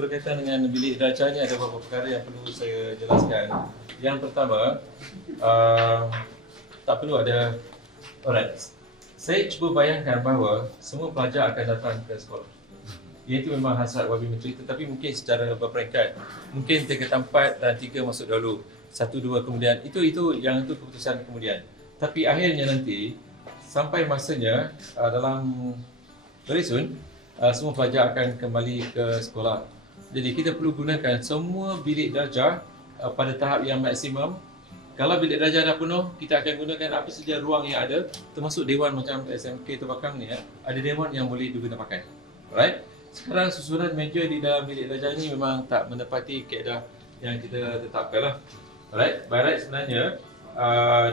berkaitan dengan bilik darjah ni ada beberapa perkara yang perlu saya jelaskan. Yang pertama, tak perlu ada. Alright. Saya cuba bayangkan bahawa semua pelajar akan datang ke sekolah. Iaitu memang hasrat wabi menteri, tetapi mungkin secara berperingkat. Mungkin 3 tempat dan 3 masuk dahulu. 1, 2 kemudian. Itu yang itu keputusan kemudian. Tapi akhirnya nanti sampai masanya dalam very soon semua pelajar akan kembali ke sekolah. Jadi kita perlu gunakan semua bilik darjah pada tahap yang maksimum. Kalau bilik darjah dah penuh, kita akan gunakan apa saja ruang yang ada, termasuk dewan macam SMK Terbakang ni ada dewan yang boleh digunakan pakai. Alright. Sekarang susunan meja di dalam bilik darjah ni memang tak menepati kaedah yang kita tetapkan lah. Alright. By right sebenarnya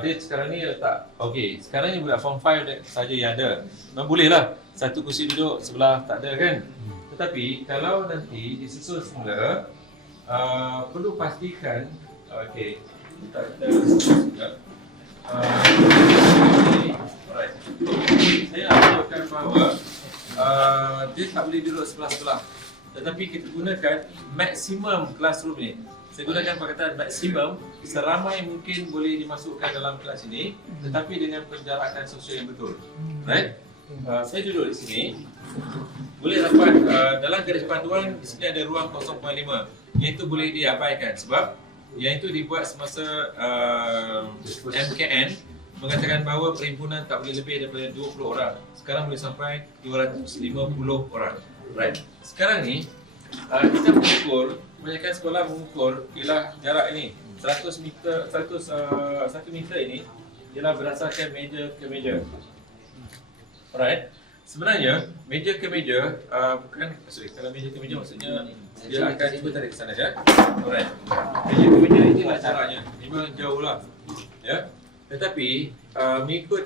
dia sekarang ni letak, okey, sekarang ni budak form 5 saja yang ada. Memang boleh lah, satu kursi duduk sebelah tak ada kan. Tetapi kalau nanti disusun semula, perlu pastikan, okey, kita susun juga. Alright. Saya nak tunjukkan bahawa dia tak boleh duduk sebelah-sebelah. Tetapi kita gunakan maksimum classroom ni. Saya gunakan perkataan maksimum, seramai mungkin boleh dimasukkan dalam kelas ini, tetapi dengan penjarakan sosial yang betul. Right? Saya duduk di sini. Boleh dapat dalam garis panduan di sini ada ruang 0.5, iaitu boleh diabaikan sebab yang itu dibuat semasa MKN mengatakan bahawa perhimpunan tak boleh lebih daripada 20 orang. Sekarang boleh sampai 250 orang. Right? Sekarang ni kita mengukur, kebanyakan sekolah mengukur ialah jarak ini 100 meter, 1 meter ini ialah berdasarkan meja ke meja. Alright. Sebenarnya meja ke meja bukan, kalau meja ke meja maksudnya dia akan cuba tarik ke sana ya. Alright. Meja ke meja inilah jaraknya. Memang jauh lah. Ya. Tetapi mengikut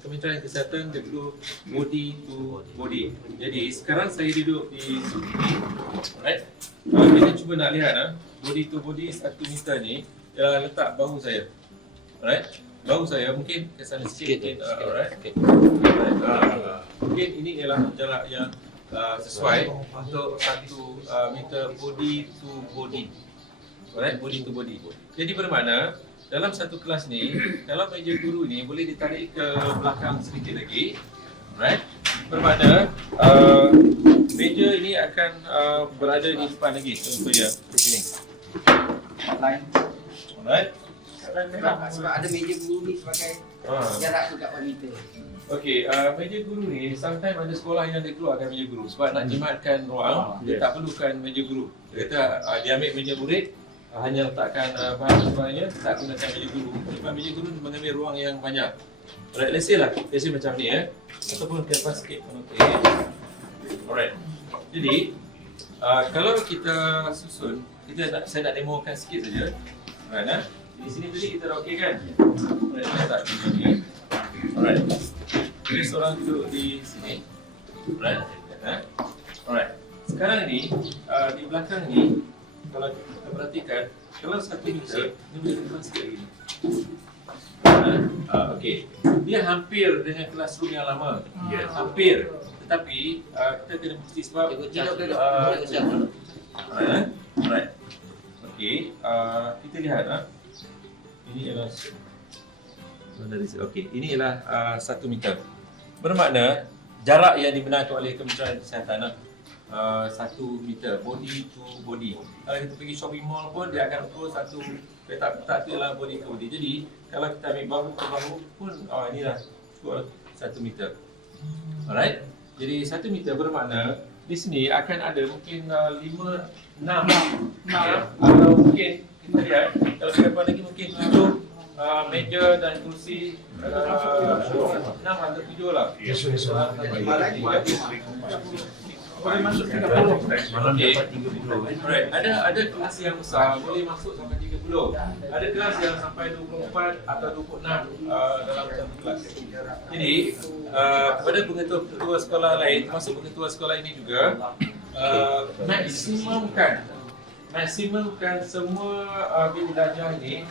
Kementerian Kesihatan dia perlu body to body. Jadi sekarang saya duduk di sini. Alright. Kita cuba nak lihat body to body 1 meter ni ialah letak bahu saya. Alright. Bahu saya mungkin ke sana sikit mungkin. Alright. Mungkin ini ialah jarak yang sesuai untuk 1 meter body to body. Alright, body to body. Jadi bermakna dalam satu kelas ni, kalau meja guru ni boleh ditarik ke belakang sedikit lagi, right? Bermakna meja ini akan berada di depan lagi, contohnya di sini. Alright. Sebab ada meja guru ni sebagai jarak tu kat wanita. Okey, meja guru ni sometimes ada sekolah yang dia keluarkan meja guru sebab nak jimatkan ruang, dia tak perlukan meja guru. Dia kata dia ambil meja murid, hanya letakkan bahan sebagainya, tak gunakan meja guru. Sebab meja guru mengambil ruang yang banyak. Alright, let's say macam ni ataupun kepas sikit. Okay. Alright. Jadi kalau kita susun, saya nak demokan sikit saja. Alright, di sini tadi kita dah okey kan? Alright, saya tak okey. Alright. Jadi seorang duduk di sini. Alright. Alright. Sekarang ni di belakang ni, kalau kita perhatikan, kalau 1 meter, dia boleh terbang sikit lagi. Okey. Dia hampir dengan classroom yang lama. Yes. Hampir. Tetapi kita kena pasti sebab alright. Okey. Kita lihat ini ialah okey. Ini ialah 1 meter. Bermakna jarak yang dibenarkan oleh Kementerian Kesihatan 1 meter body to body. Kalau kita pergi shopping mall pun dia akan ukur satu petak-petak tu ialah body to body. Jadi kalau kita ambil bahu ke bahu pun inilah cukup 1 meter. Alright. Jadi 1 meter bermakna di sini akan ada mungkin 5, 6 atau mungkin kita lihat kalau ke depan lagi mungkin 7 meja dan kursi 6 atau 7 lah. Boleh masuk 30. Okay. Alright. Ada kelas yang besar boleh masuk sampai 30. Ada kelas yang sampai 24 atau 26 dalam satu kelas. Jadi kepada pengetua sekolah lain, termasuk pengetua sekolah ini juga, maksimumkan semua bilik darjah ini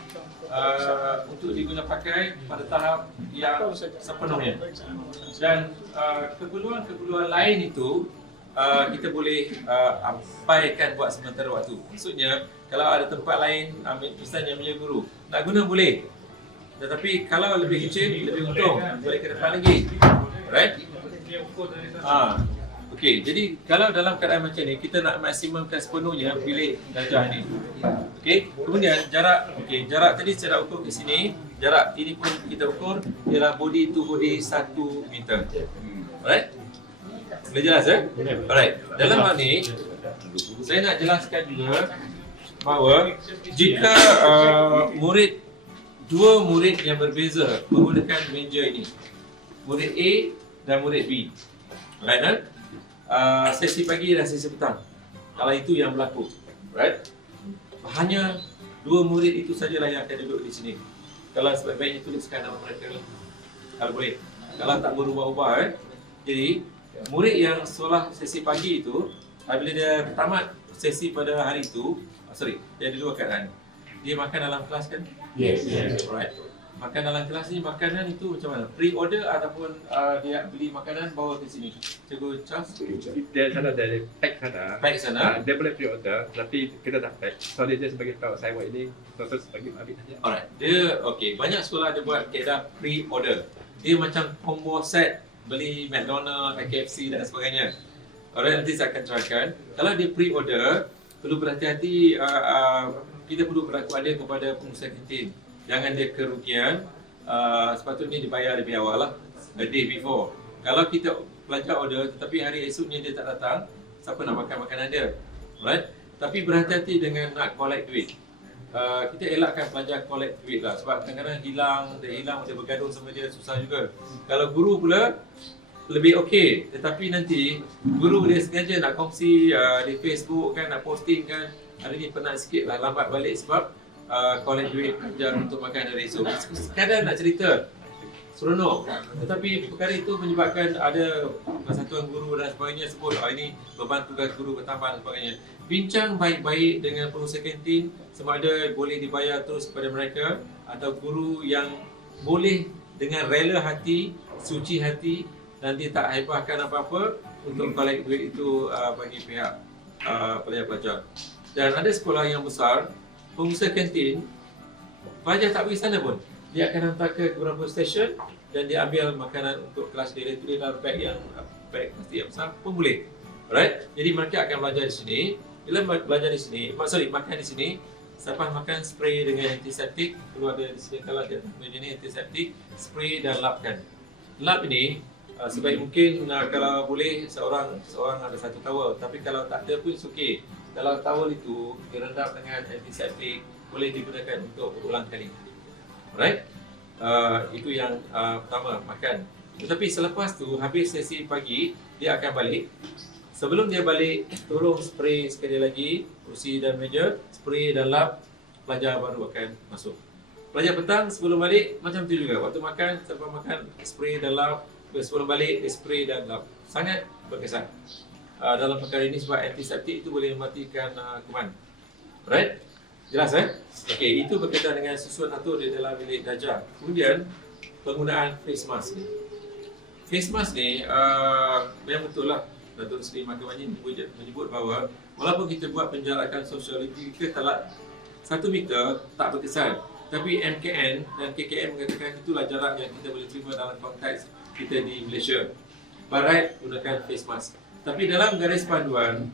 untuk digunakan pakai pada tahap yang sepenuhnya. Dan keperluan-keperluan lain itu kita boleh abaikan buat sementara waktu. Maksudnya kalau ada tempat lain, misalnya menjadi guru, nak guna boleh. Tetapi kalau lebih kecil, lebih untung, boleh ke depan lagi. Right? Okey, jadi kalau dalam keadaan macam ni, kita nak maksimumkan sepenuhnya bilik darjah ni. Okey, kemudian jarak, jarak tadi saya dah ukur ke sini. Jarak ini pun kita ukur ialah body to body 1 meter. Alright? Boleh jelas Alright. Dalam hal ni, saya nak jelaskan juga bahawa jika dua murid yang berbeza menggunakan meja ini, murid A dan murid B, right? Sesi pagi dan sesi petang, kalau itu yang berlaku, right? Hanya dua murid itu sajalah yang akan duduk di sini. Kalau sebaik-baiknya tuliskan nama mereka kalau boleh, kalau tak berubah-ubah. Jadi murid yang solah sesi pagi itu, apabila dia tamat sesi pada hari itu, dia ada dua keadaan. Dia makan dalam kelas kan? Yes. Alright. Makan dalam kelas ni, makanan itu macam mana? Pre-order ataupun dia beli makanan bawa ke sini? Cikgu Charles? Dia sana dari pack sana. Dia boleh pre-order, tapi kita dah pack. So dia just bagi tahu saya buat ini, terus bagi ambil saja. Alright. Dia banyak sekolah ada buat kaedah pre-order. Dia macam combo set, beli McDonald, KFC dan sebagainya. Alright, nanti saya akan terangkan. Kalau dia pre-order, perlu berhati-hati, kita perlu berlaku adil kepada pengusaha kantin. Jangan dia kerugian, sepatutnya dibayar lebih awal lah, a day before. Kalau kita pelajar order tetapi hari esoknya dia tak datang, siapa nak makan makanan dia? Right? Tapi berhati-hati dengan nak collect duit. Kita elakkan pelajar collect duit lah, sebab kadang-kadang dia bergaduh sama dia, susah juga. Kalau guru pula lebih okey, tetapi nanti guru dia sengaja nak kongsi di Facebook kan, nak posting kan, hari ni penat sikit lah, lambat balik sebab collect duit pelajar untuk makan hari esok. Kadang nak cerita seronok, tetapi perkara itu menyebabkan ada persatuan guru dan sebagainya sebut ini beban tugas guru bertambah dan sebagainya. Bincang baik-baik dengan pengusaha kantin sama ada boleh dibayar terus kepada mereka atau guru yang boleh dengan rela hati, suci hati dan dia tak haibahkan apa-apa untuk collect duit itu bagi pihak pelajar-pelajar. Dan ada sekolah yang besar, pengusaha kantin, pelajar tak pergi sana pun. Dia akan hantar ke beberapa stesen dan dia ambil makanan untuk kelas dia. Itu dia dalam beg yang plastik yang besar pun boleh. Alright? Jadi mereka akan belajar di sini. Bila belajar di sini, makan di sini, selepas makan spray dengan antiseptik, keluar dari sini kalau dia meja ni antiseptik, spray dan lapkan. Lap ini sebaik mungkin kalau boleh seorang ada satu towel, tapi kalau tak ada pun okey. Kalau towel itu direndam dengan antiseptik, boleh digunakan untuk berulang kali. Alright? Itu yang pertama, makan. Tetapi selepas tu, habis sesi pagi, dia akan balik. Sebelum dia balik, tolong spray sekali lagi kursi dan meja, spray dan lap, pelajar baru akan masuk. Pelajar petang sebelum balik, macam tu juga. Waktu makan, selepas makan, spray dan lap, sebelum balik, spray dan lap. Sangat berkesan dalam perkara ini sebab antiseptik itu boleh mematikan kuman. Alright? Jelas Okey, itu berkaitan dengan susunan atur di dalam bilik darjah. Kemudian penggunaan face mask ni. Face mask ni memang betul lah. Datuk Seri Mahkamah menyebut bahawa walaupun kita buat penjarakan sosial, kita telah 1 meter tak berkesan. Tapi MKN dan KKM mengatakan itulah jarak yang kita boleh terima dalam konteks kita di Malaysia. Barat gunakan face mask. Tapi dalam garis panduan,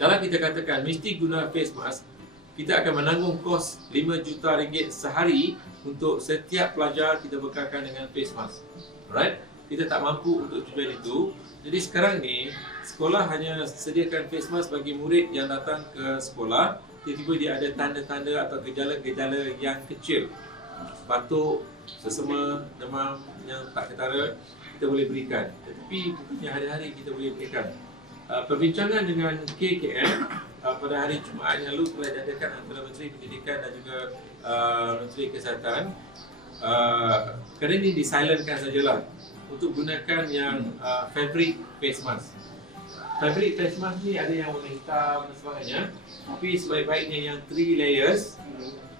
kalau kita katakan mesti guna face mask, kita akan menanggung kos RM5 juta sehari untuk setiap pelajar kita bekalkan dengan face mask. Alright? Kita tak mampu untuk tujuan itu. Jadi sekarang ni, sekolah hanya sediakan face mask bagi murid yang datang ke sekolah. Tiba-tiba dia ada tanda-tanda atau gejala-gejala yang kecil. Batuk, sesama, demam yang tak ketara, kita boleh berikan. Tetapi bukannya hari-hari kita boleh berikan. Perbincangan dengan KKM pada hari Jumaat yang lalu telah diadakan antara Menteri Pendidikan dan juga Menteri Kesihatan. Kerana ini disilentkan sajalah untuk gunakan yang fabric face mask. Fabric face mask ni ada yang warna hitam dan sebagainya, tapi sebaik-baiknya yang 3 layers.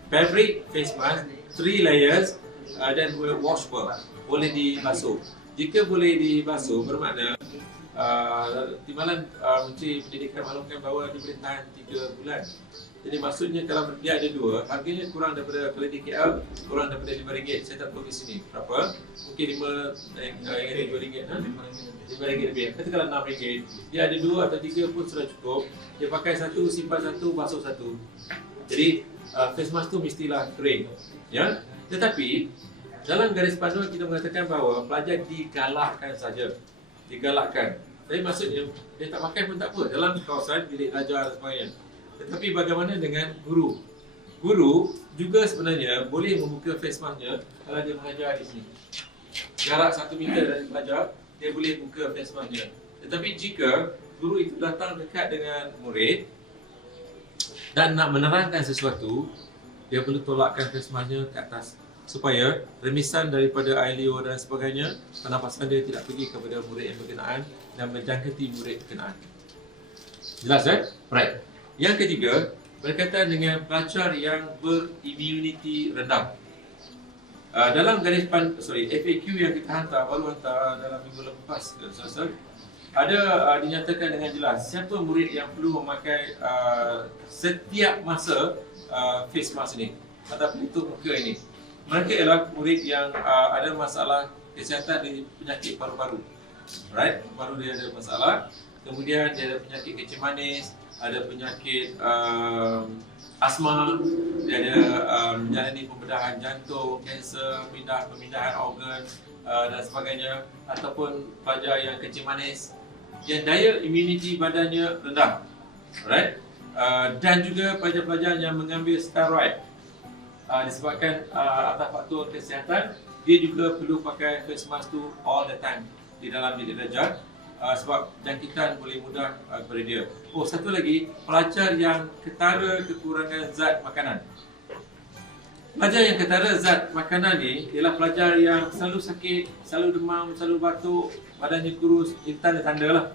Fabric face mask 3 layers dan washable, boleh dibasuh. Jika boleh dibasuh bermakna Timbalan Menteri Pendidikan maklumkan bahawa dia boleh tahan 3 bulan. Jadi maksudnya kalau dia ada 2, harganya kurang daripada, kalau di KL kurang daripada RM5. Saya tak tahu di sini berapa. Mungkin RM5 RM5 lebih. Katakanlah RM6. Dia ada 2 atau 3 pun sudah cukup. Dia pakai satu, simpan satu, basuh satu. Jadi face mask tu mestilah kering. Ya. Tetapi dalam garis panduan kita mengatakan bahawa pelajar digalakkan saja. Digalakkan. Tapi maksudnya dia tak pakai pun tak apa dalam kawasan bilik ajar dan sebagainya. Tetapi bagaimana dengan guru? Guru juga sebenarnya boleh membuka face mask-nya kalau dia mengajar di sini. Jarak 1 meter dari pelajar, dia boleh buka face mask-nya. Tetapi jika guru itu datang dekat dengan murid dan nak menerangkan sesuatu, dia perlu tolakkan face mask-nya ke atas supaya remisan daripada air liur dan sebagainya, pernafasan dia tidak pergi kepada murid yang berkenaan dan menjangkiti murid berkenaan. Jelas Right. Yang ketiga, berkaitan dengan pelajar yang berimmunity rendah. Dalam garis FAQ yang kita baru hantar dalam minggu lepas ke Selasa, ada dinyatakan dengan jelas siapa murid yang perlu memakai setiap masa face mask ini atau pelitup muka ini. Mereka ialah murid yang ada masalah kesihatan di penyakit paru-paru. Right? Paru dia ada masalah. Kemudian dia ada penyakit kencing manis, ada penyakit asma, dia ada menjalani pembedahan jantung, kanser, pemindahan organ dan sebagainya, ataupun pelajar yang kencing manis yang daya imuniti badannya rendah. Right? Dan juga pelajar-pelajar yang mengambil steroid disebabkan atas faktor kesihatan, dia juga perlu pakai face mask tu all the time di dalam bilik belajar. Sebab jangkitan boleh mudah kepada dia. Satu lagi, pelajar yang ketara kekurangan zat makanan. Pelajar yang ketara zat makanan ni ialah pelajar yang selalu sakit, selalu demam, selalu batuk, badannya kurus, itu tanda-tanda lah.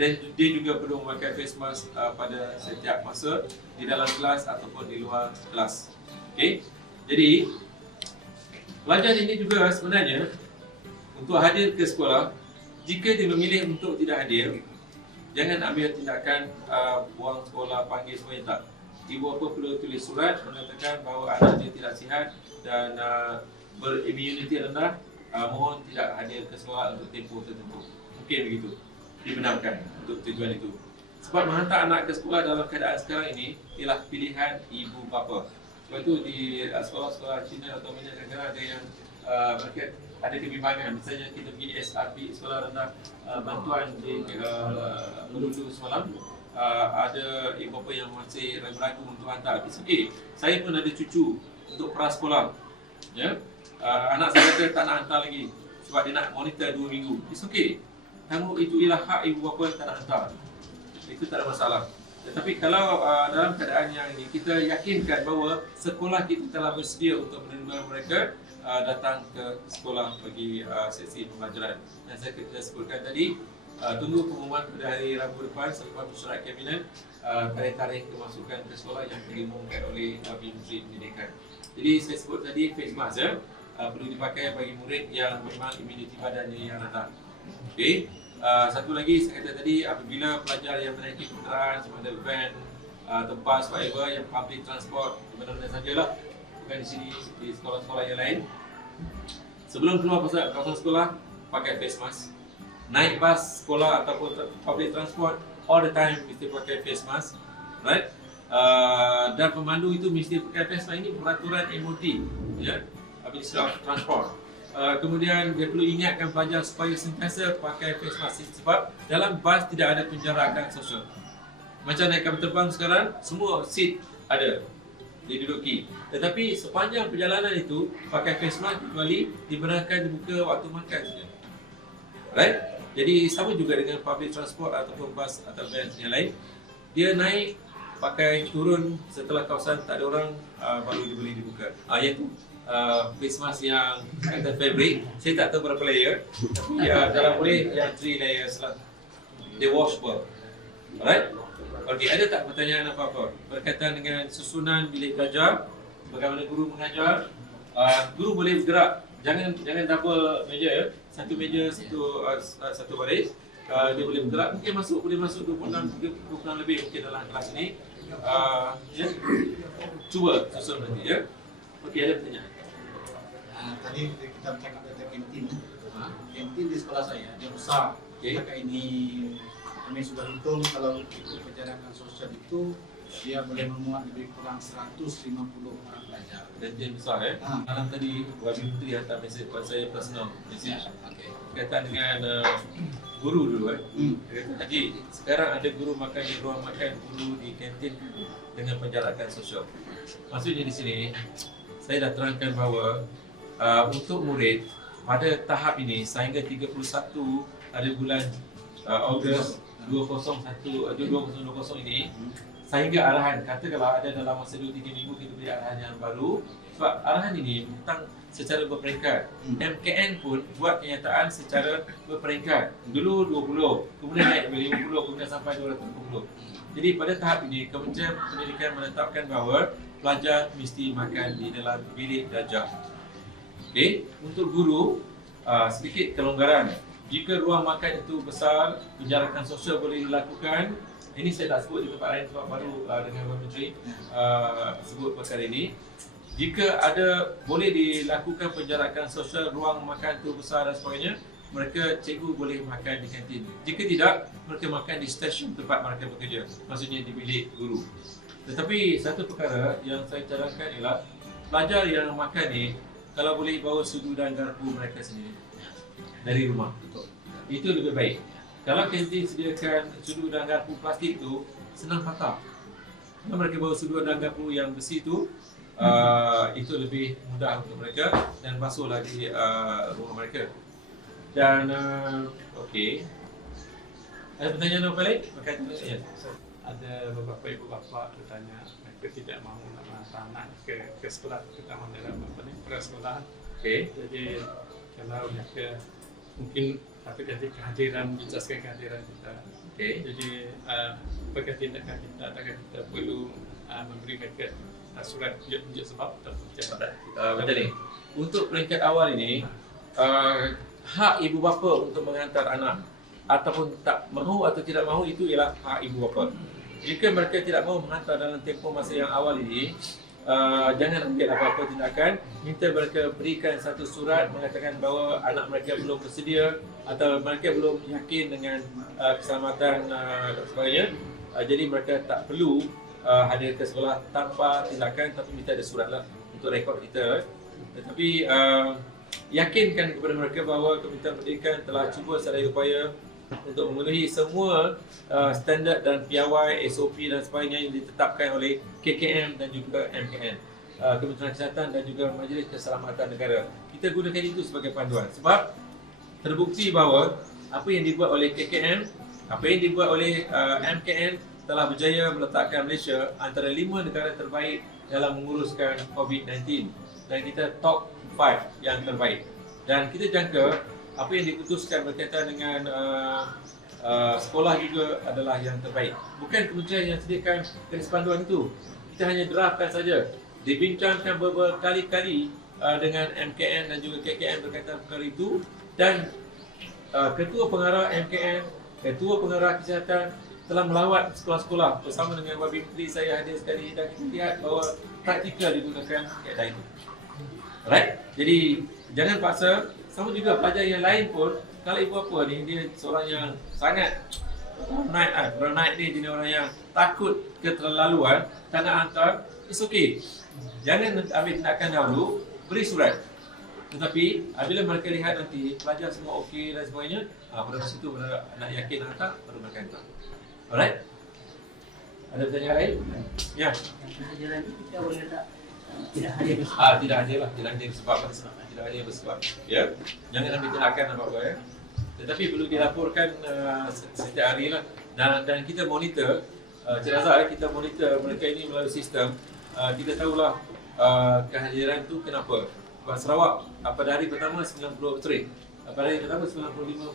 Dan dia juga perlu memakai face mask pada setiap masa di dalam kelas ataupun di luar kelas. Okey. Jadi pelajar ini juga sebenarnya untuk hadir ke sekolah, jika dia memilih untuk tidak hadir, jangan ambil tindakan buang sekolah, panggil semuanya, tak. Ibu bapa perlu tulis surat mengatakan bahawa anak dia tidak sihat dan berimmunity rendah, mohon tidak hadir ke sekolah untuk tempoh tertentu. Mungkin begitu, dibenarkan untuk tujuan itu. Sebab menghantar anak ke sekolah dalam keadaan sekarang ini ialah pilihan ibu bapa. Sebab itu di sekolah-sekolah Cina atau Malaysia kadang-kadang ada yang mereka ada kebimbangan. Misalnya kita pergi SRP, sekolah rendah bantuan di Melulu semalam, ada ibu bapa yang masih ragu-ragu untuk hantar. It's okay. Saya pun ada cucu untuk prasekolah. Ya? Anak saya kata tak nak hantar lagi sebab dia nak monitor 2 minggu. It's okay. Tanggung itu ialah hak ibu bapa yang tak nak hantar. Itu tak ada masalah. Tetapi kalau dalam keadaan yang ini, kita yakinkan bahawa sekolah kita telah bersedia untuk menerima mereka datang ke sekolah bagi sesi pembelajaran. Yang saya sebutkan tadi, tunggu pengumuman pada hari Rabu depan selepas mesyuarat kabinet tarikh-tarikh kemasukan ke sekolah yang diumumkan oleh Menteri Pendidikan. Jadi saya sebut tadi face mask perlu dipakai bagi murid yang memang imuniti badannya yang rendah. Okey. Satu lagi saya kata tadi, apabila pelajar yang menaiki kenderaan sama ada van atau bus, whatever, yang public transport di mana-mana sajalah, bukan di sini, di sekolah-sekolah yang lain, sebelum keluar kawasan sekolah pakai face mask. Naik bas sekolah ataupun public transport, all the time mesti pakai face mask, right? Dan pemandu itu mesti pakai face mask. Ini peraturan MOT, ya, Ministry of Transport. Kemudian dia perlu ingatkan pelajar supaya sentiasa pakai face mask sebab dalam bas tidak ada penjarakan sosial. Macam naik kapal terbang sekarang, semua seat ada diduduki. Tetapi sepanjang perjalanan itu pakai face mask kecuali dibenarkan dibuka waktu makan saja. Right? Jadi sama juga dengan public transport ataupun bas atau van yang lain. Dia naik pakai turun setelah kawasan tak ada orang baru dia boleh dibuka. Iaitu face mask yang kata fabric, saya tak tahu berapa layer, tapi dalam boleh yang 3 layers lah. Dia washable. Alright? Okey, ada tak pertanyaan apa-apa berkaitan dengan susunan bilik belajar, bagaimana guru mengajar? Guru boleh bergerak, jangan double meja ya. Satu meja satu baris. dia boleh bergerak, mungkin boleh masuk 26 lebih mungkin dalam kelas ini. Ya. Cuba susun nanti ya. Okey, ada pertanyaan? Tadi kita bercakap tentang kantin. Kantin di sekolah saya dia besar. Okey. Maka ini kami sudah hitung kalau ikut perjalanan sosial itu dia boleh memuat lebih kurang 150 orang pelajar. Janjian besar Malam tadi Wabi Menteri hantar mesej kepada saya personal mesej. Okey. Berkaitan dengan guru dulu Dia kata, Haji, sekarang ada guru makan di ruang makan guru di kantin dengan penjarakan sosial. Maksudnya di sini saya dah terangkan bahawa untuk murid pada tahap ini sehingga 31 ada bulan Ogos 2020 ini sehingga arahan, katakanlah ada dalam masa 2-3 minggu kita beri arahan yang baru, sebab arahan ini tentang secara berperingkat. MKN pun buat kenyataan secara berperingkat. Dulu 20, kemudian naik ke 50, kemudian sampai 250. Jadi pada tahap ini Kementerian Pendidikan menetapkan bahawa pelajar mesti makan di dalam bilik belajar. Okey, untuk guru sedikit kelonggaran. Jika ruang makan itu besar, penjarakan sosial boleh dilakukan. Ini saya tak sebut di tempat lain sebab baru dengan Tuan Menteri sebut perkara ini. Jika ada boleh dilakukan penjarakan sosial, ruang makan itu besar dan sebagainya, mereka cikgu boleh makan di kantin. Jika tidak, mereka makan di stesen tempat mereka bekerja, maksudnya di bilik guru. Tetapi satu perkara yang saya cadangkan ialah pelajar yang makan ni kalau boleh bawa sudu dan garpu mereka sendiri dari rumah. Itu lebih baik. Kalau kantin sediakan sudu dan garpu plastik tu, senang patah. Kalau mereka bawa sudu dan garpu yang besi tu, itu lebih mudah untuk mereka dan basuh lagi rumah mereka. Dan okey. Ada pertanyaan apa lagi? Berkaitan dengan Ada beberapa ibu bapa bertanya mereka tidak mahu nak hantar anak ke sekolah, terutama dalam prasekolah. Okey. Jadi kalau mereka mungkin tapi jadi kehadiran, menjelaskan kehadiran kita. Okey. Jadi apakah tindakan kita, adakah kita perlu memberi mereka surat tunjuk sebab atau jabatan? Macam ni. Untuk peringkat awal ini, hak ibu bapa untuk menghantar anak ataupun tak mahu atau tidak mahu itu ialah hak ibu bapa. Jika mereka tidak mahu menghantar dalam tempoh masa yang awal ini, jangan ambil apa-apa tindakan. Minta mereka berikan satu surat mengatakan bahawa anak mereka belum bersedia atau mereka belum yakin dengan keselamatan dan sebagainya. Jadi mereka tak perlu hadir ke sekolah tanpa tindakan, tapi minta ada surat lah untuk rekod kita. Tetapi yakinkan kepada mereka bahawa Kementerian Pendidikan telah cuba sedaya upaya untuk memenuhi semua standard dan piawai, SOP dan sebagainya yang ditetapkan oleh KKM dan juga MKN, Kementerian Kesihatan dan juga Majlis Keselamatan Negara. Kita gunakan itu sebagai panduan sebab terbukti bahawa apa yang dibuat oleh KKM, apa yang dibuat oleh MKN telah berjaya meletakkan Malaysia antara 5 negara terbaik dalam menguruskan COVID-19 dan kita top 5 yang terbaik. Dan kita jangka apa yang diputuskan berkaitan dengan sekolah juga adalah yang terbaik. Bukan kementerian yang sediakan garis panduan itu. Kita hanya draftkan saja. Dibincangkan berkali-kali dengan MKN dan juga KKN berkaitan perkara itu dan Ketua Pengarah MKN, Ketua Pengarah Kesihatan telah melawat sekolah-sekolah bersama dengan Wabi Menteri. Saya hadir sekali dan kita lihat bahawa praktikal digunakan kaedah itu. Alright? Jadi jangan paksa. Sama juga pelajar yang lain pun, kalau ibu bapa ni dia seorang yang sangat bernaik ni, jenis orang yang takut keterlaluan, tak nak hantar, it's okay. Jangan ambil tindakan dahulu, beri surat. Tetapi apabila mereka lihat nanti pelajar semua okey dan sebagainya, pada masa itu nak yakin nak hantar, baru mereka hantar. Alright? Ada pertanyaan lain? Ya. Jalan kita boleh tak tidak hadir Tidak hadir lah, tidak hadir sebab tidak hadir bersebab. Ya, jangan ambil tindakan apa-apa ya. Tetapi perlu dilaporkan setiap hari lah. Dan kita monitor, Cik Razak, kita monitor mereka ini melalui sistem. Kita tahulah kehadiran tu kenapa. Sebab Sarawak pada hari pertama 90%, pada hari pertama 95%,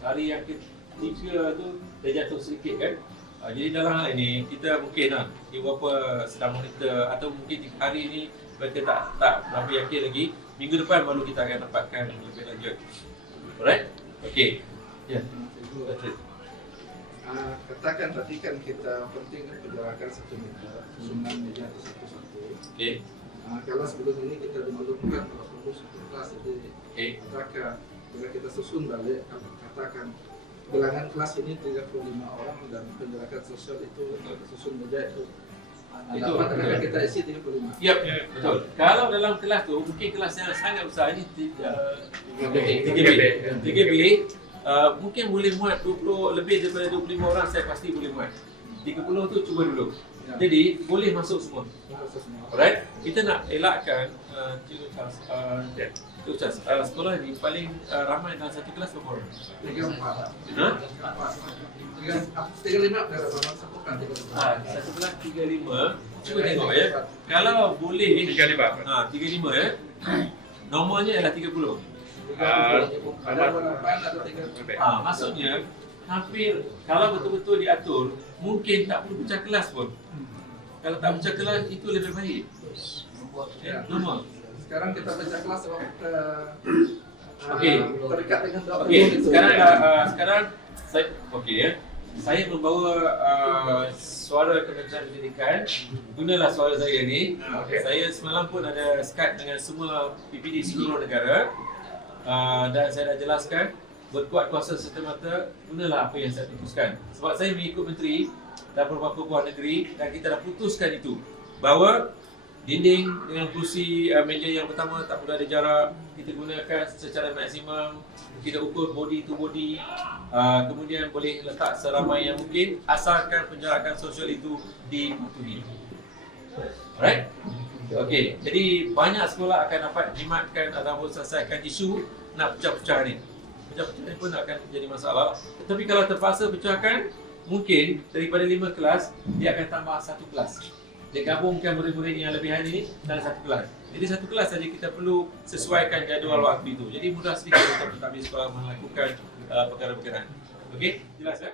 hari yang ketiga tu dia jatuh sedikit kan. Jadi dalam hal ini kita mungkin ibu bapa sedang monitor atau mungkin hari ini mereka tak berapa yakin lagi. Minggu depan baru kita akan dapatkan lebih lanjut. Alright? Okey. Ya. Katakan tadi kan kita penting kan penjarakan 1 meter, susunan meja itu satu-satu. Okey. Kalau sebelum ini kita dimaklumkan kalau perlu satu kelas, jadi katakan bila kita susun balik, katakan bilangan kelas ini 35 orang dan penjarakan sosial itu susun meja itu dapat kita isi 35. Ya, betul. Kalau dalam kelas tu mungkin kelas yang sangat besar ini 3B. Mungkin boleh muat 20 lebih daripada 25 orang, saya pasti boleh muat. 30 tu cuba dulu. Jadi boleh masuk semua. Alright, kita nak elakkan Cikgu Charles, sekolah ni paling ramai dalam satu kelas berapa orang? 35 satu kelas 35. Cuba tengok ya. Kalau boleh 35 ya. Normalnya adalah 30. Maksudnya hampir kalau betul-betul diatur, mungkin tak perlu pecah kelas pun. Kalau tak pecah kelas itu lebih baik. Normal. Sekarang kita pecah kelas sebab Okey. terdekat dengan Okey, sekarang saya ya. Saya membawa suara Kementerian Pendidikan. Gunalah suara saya ni. Saya semalam pun ada Skype dengan semua PPD seluruh negara. Dan saya dah jelaskan, berkuat kuasa serta-merta, gunalah apa yang saya putuskan. Sebab saya mengikut menteri dan beberapa buah negeri dan kita dah putuskan itu bahawa dinding dengan kursi meja yang pertama tak perlu ada jarak, kita gunakan secara maksimum, kita ukur body to body, kemudian boleh letak seramai yang mungkin asalkan penjarakan sosial itu dipatuhi. Alright? Okey, jadi banyak sekolah akan dapat jimatkan ataupun selesaikan isu nak pecah-pecah ni. Pecah-pecah ni pun akan jadi masalah. Tetapi kalau terpaksa pecahkan, mungkin daripada 5 kelas, dia akan tambah 1 kelas. Dia gabungkan murid-murid yang lebihan ini dalam 1 kelas. Jadi 1 kelas saja kita perlu sesuaikan jadual waktu itu. Jadi mudah sedikit untuk mentadbir sekolah melakukan perkara berkenaan. Okey, jelas ya?